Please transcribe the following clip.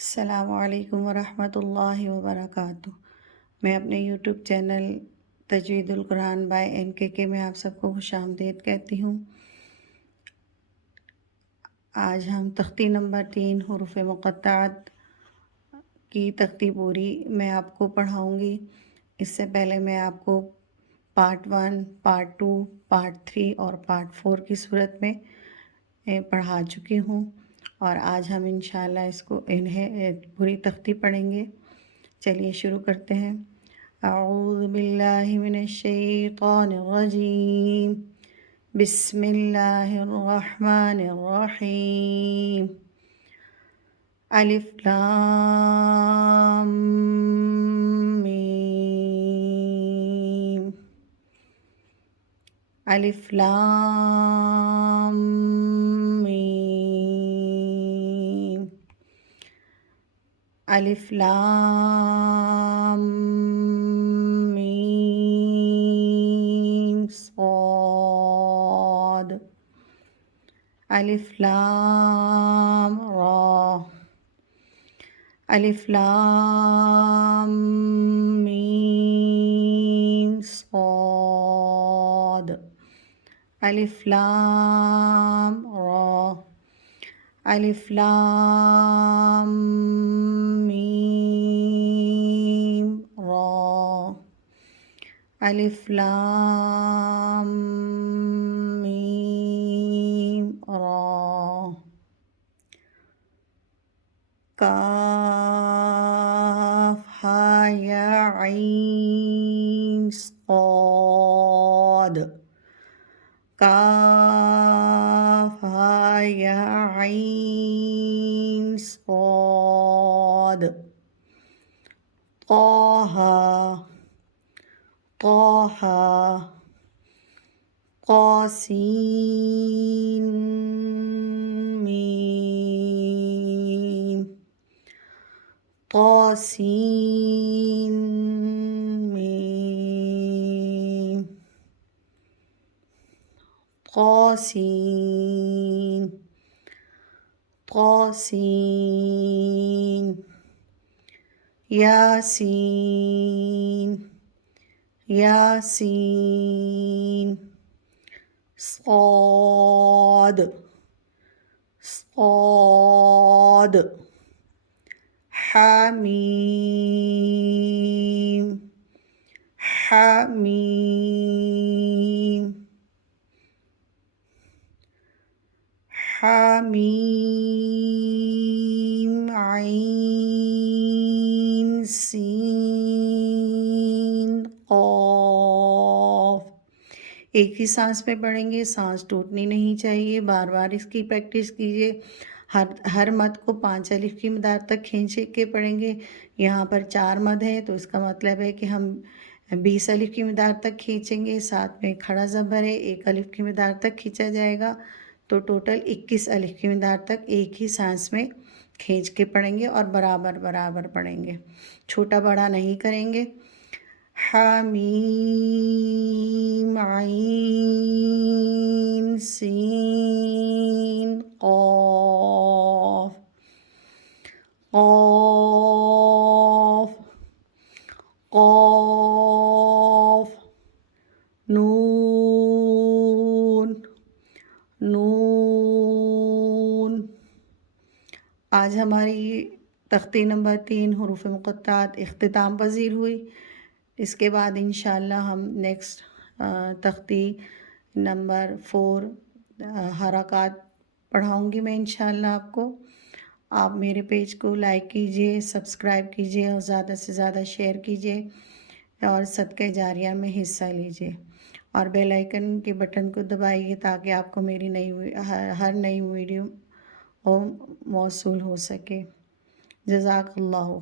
السلام علیکم ورحمۃ اللہ وبرکاتہ۔ میں اپنے یوٹیوب چینل تجوید القرآن بائی NKK میں آپ سب کو خوش آمدید کہتی ہوں۔ آج ہم تختی نمبر 3 حروف مقطعات کی تختی پوری میں آپ کو پڑھاؤں گی۔ اس سے پہلے میں آپ کو پارٹ 1، پارٹ 2، پارٹ 3 اور پارٹ 4 کی صورت میں پڑھا چکی ہوں، اور آج ہم انشاءاللہ انہیں پوری تختی پڑھیں گے۔ چلیے شروع کرتے ہیں۔ اعوذ باللہ من الشیطان الرجیم، بسم اللہ الرحمن الرحیم۔ الف لام میم، الف لام میم، الف لام میم صاد، الف لام را، الف لام میم صاد، الف لام را، الف لام میم را، الف لام میم را۔ کاف ہا یا عین صاد، کاف ہا یا عین صاد۔ طہ، طہ، قاسین میم، طاسین میم، طاسین، طاسین۔ یاسین، یاسین۔ صاد، صاد۔ حامیم، حامیم، حامیم۔ عین سین قاف۔ ایک ہی سانس میں پڑھیں گے، سانس ٹوٹنی نہیں چاہیے، بار بار اس کی پریکٹس کیجیے۔ ہر مد کو 5 الف کی مقدار تک کھینچ کے پڑھیں گے۔ یہاں پر 4 مد ہے تو اس کا مطلب ہے کہ ہم 20 الف کی مقدار تک کھینچیں گے، ساتھ میں کھڑا زبر ہے، 1 الف کی مقدار تک کھینچا جائے گا، تو ٹوٹل 21 الف کی مقدار تک ایک ہی سانس میں کھینچ کے پڑھیں گے اور برابر برابر پڑھیں گے، چھوٹا بڑا نہیں کریں گے۔ حامیم عین سین قاف، قاف، قاف۔ نون، نون۔ آج ہماری تختی نمبر 3 حروف مقطعات اختتام پذیر ہوئی۔ اس کے بعد انشاءاللہ ہم نیکسٹ تختی نمبر 4 حرکات پڑھاؤں گی میں انشاءاللہ آپ کو۔ آپ میرے پیج کو لائک کیجئے، سبسکرائب کیجئے اور زیادہ سے زیادہ شیئر کیجئے اور صدقہ جاریہ میں حصہ لیجئے، اور بیل آئیکن کے بٹن کو دبائیے تاکہ آپ کو میری ہر نئی ویڈیو موصول ہو سکے۔ جزاک اللہ خیر۔